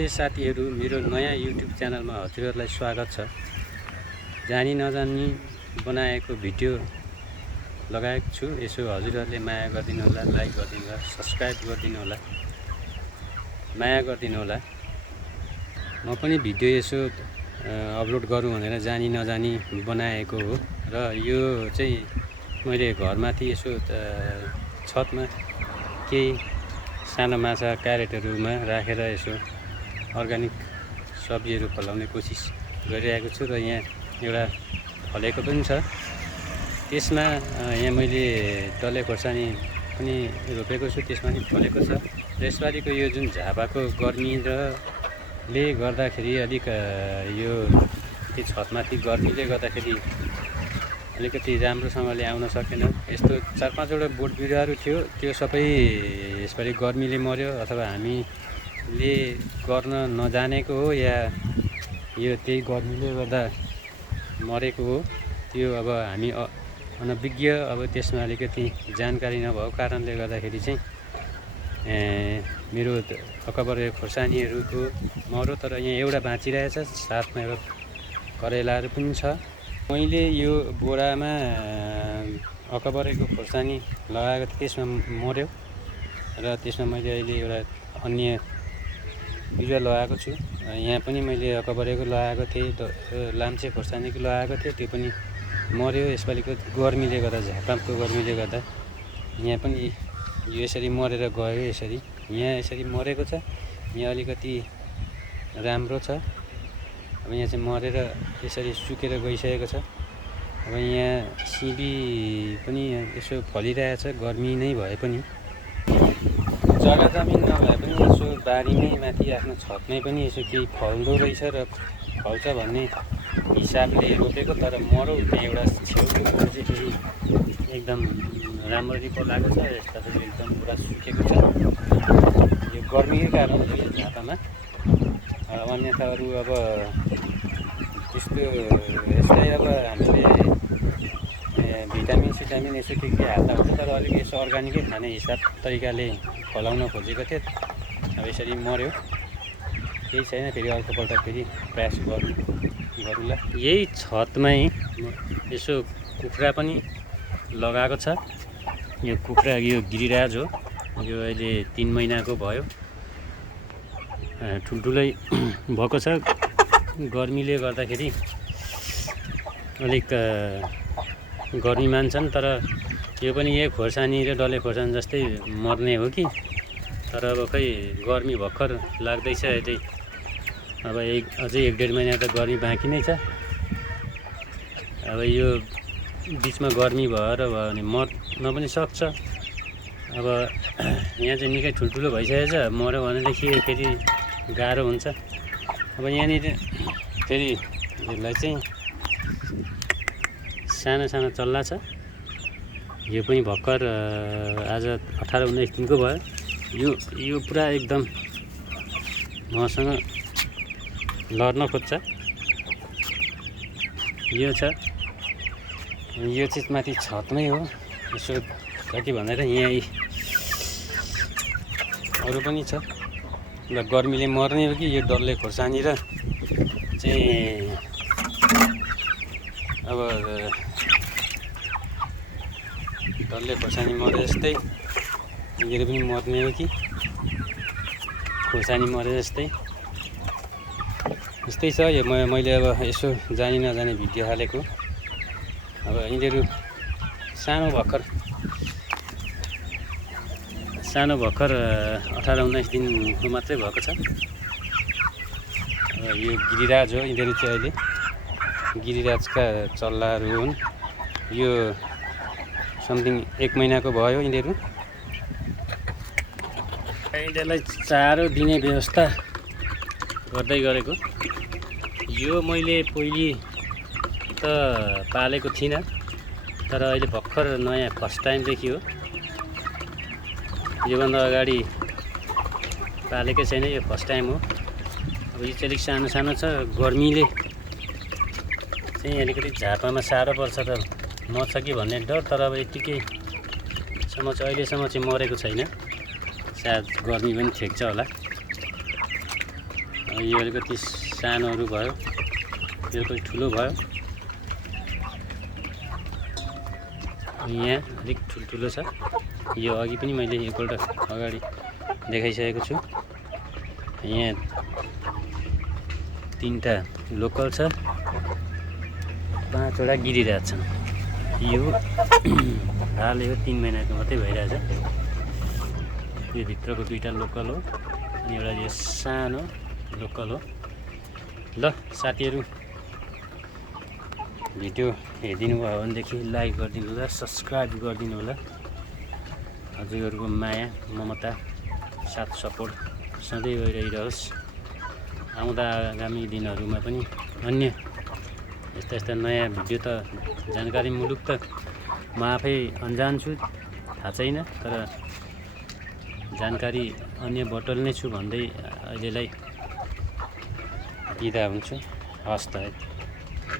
नमस्ते साथीहरू, मेरो नयाँ युट्युब च्यानलमा हजुरहरूलाई स्वागत छ। जानी नजानी बनाएको भिडियो लगाएको छु। यसो हजुरहरूले माया गरिदिनु होला, लाइक गरिदिनु होला, सब्सक्राइब गरिदिनु होला, माया गरिदिनु होला। म पनि भिडियो यसो अपलोड गरौँ भनेर जानी नजानी बनाएको हो। र यो चाहिँ मैले घरमाथि यसो छतमा केही सानो माछा क्यारेटहरूमा राखेर यसो अर्ग्यानिक सब्जीहरू फलाउने कोसिस गरिरहेको छु। र यहाँ एउटा फलेको पनि छ। त्यसमा यहाँ मैले डल्ले खोर्सानी पनि रोपेको छु, त्यसमा पनि फलेको छ। र यसपालिको यो जुन झापाको गर्मी ले गर्दाखेरि अलिक यो छतमाथि गर्मीले गर्दाखेरि अलिकति राम्रोसँगले आउन सकेन। यस्तो 4-5वटा बोट बिरुवाहरू थियो, त्यो सबै यसपालि गर्मीले मर्यो अथवा हामीले गर्न नजानेको हो या यो त्यही गर्मीले गर्दा मरेको हो। त्यो अब हामी अनभिज्ञ, अब त्यसमा अलिकति जानकारी नभएको कारणले गर्दाखेरि चाहिँ मेरो अकबर खोर्सानीहरूको मर्यो। तर यहाँ एउटा बाँचिरहेछ, साथमा एउटा करेलाहरू पनि छ। मैले यो बोरामा अकबरेको खोर्सानी लगाएको थिएँ, त्यसमा मर्यो। र त्यसमा मैले अहिले एउटा अन्य बिरुवा लगाएको छु। यहाँ पनि मैले अकबरेको लगाएको थिएँ, लाम्चे खोर्सानीको लगाएको थिएँ, त्यो पनि मर्यो। यसपालिको गर्मीले गर्दा, झापाको गर्मीले गर्दा यहाँ पनि यो यसरी मरेर गयो। यसरी यहाँ यसरी मरेको छ, यहाँ अलिकति राम्रो छ। अब यहाँ चाहिँ मरेर यसरी सुकेर गइसकेको छ। अब यहाँ सिबी पनि यसो फलिरहेछ, गर्मी नै भए पनि। जग्गा जमिन नभए पनि यसो बारीमै माथि आफ्नो छतमै पनि यसो केही फल्दो रहेछ र फल्छ भन्ने हिसाबले रोपेको। तर मरौ त्यहाँ एउटा छेउको बोट चाहिँ फेरि एकदम राम्ररी फलाएको छ, यस्ता चाहिँ एकदम पुरा सुकेको छ। यो गर्मीकै कारण हो यो झापामा। अन्यथा अरू अब त्यस्तो यसलाई अब हामीले भिटामिन सिटामिन यसो के हाल्दा हुन्छ। तर अलिक यसो अर्ग्यानिकै खाने हिसाब तरिकाले फलाउन खोजेको थिएँ। अब यसरी मर्यो, केही छैन। फेरि अर्कोपल्ट फेरि प्रयास गरौँला। यही छतमै यसो कुखुरा पनि लगाएको छ। यो कुखुरा यो गिरिराज हो, यो अहिले 3 महिनाको भयो, ठुल्ठुलै भएको छ। गर्मीले गर्दाखेरि अलिक गर्मी मान्छन्। तर यो पनि यही खोर्सानी र डल्ले खोर्सानी जस्तै मर्ने हो कि। तर अब खै गर्मी भर्खर लाग्दैछ अहिले। अब अझै 1-1.5 महिना त गर्मी बाँकी नै छ। अब यो बिचमा गर्मी भएर भयो भने मर्न पनि सक्छ। अब यहाँ चाहिँ निकै ठुल्ठुलो भइसकेको छ, मर्यो भनेदेखि फेरि गाह्रो हुन्छ। अब यहाँनिर फेरि यसलाई चाहिँ सानो सानो चल्ला छ। यो पनि भर्खर आज 18-19 दिनको भयो। यो पुरा एकदम मसँग लड्न खोज्छ। यो छ, यो चाहिँ माथि छतमै हो। यसो कति भनेर यहाँ अरू पनि छ। ल गर्मीले मर्ने हो कि यो डल्ले खोर्सानी र चाहिँ अब डल्ले खोर्सानी मरे जस्तै यो पनि मर्ने हो कि खोर्सानी मरे जस्तै यस्तै छ। यो मैले अब यसो जानी नजाने भिडियो हालेको। अब यिनीहरू सानो भर्खर 18-19 दिनको मात्रै भएको छ। यो गिरिराज हो, यिनीहरू चाहिँ अहिले गिरिराजका चल्लाहरू हुन्। यो समथिङ 1 महिनाको भयो यिनीहरू। यिनीहरूलाई चारो दिने व्यवस्था गर्दै गरेको। यो मैले पहिले त पालेको थिइनँ, तर अहिले भर्खर नयाँ फर्स्ट टाइमदेखि हो। योभन्दा अगाडि पालेकै छैन, यो फर्स्ट टाइम हो। अब यो चाहिँ अलिक सानो सानो छ। गर्मीले चाहिँ अलिकति झापामा साह्रो पर्छ त मर्छ कि भन्ने डर। तर अब यतिकैसम्म चाहिँ अहिलेसम्म चाहिँ मरेको छैन। सायद गर्मी पनि ठेक्छ होला। यो अलिकति सानोहरू भयो, यो अलिकति ठुलो भयो। यहाँ अलिक ठुल्ठुलो छ। यो अघि पनि मैले एकपल्ट अगाडि देखाइसकेको छु। यहाँ 3टा लोकल छ, 5वटा गिरिरहेको छन्। यो हाल यो 3 महिनाको मात्रै भइरहेछ। यो भित्रको 2टा लोकल हो अनि एउटा यो सानो लोकल हो। ल साथीहरू, भिडियो हेरिदिनु भयो भनेदेखि लाइक गरिदिनु होला, सब्सक्राइब गरिदिनु होला। हजुरहरूको माया ममता साथ सपोर्ट सधैँ रहिरहोस्। आउँदा आगामी दिनहरूमा पनि अन्य यस्ता नयाँ भिडियो त जानकारीमूलक त म आफै अन्जान छु, थाहा छैन, तर जानकारी अन्य बटुल्ने छु भन्दै अहिलेलाई बिदा हुन्छु। हवस् त।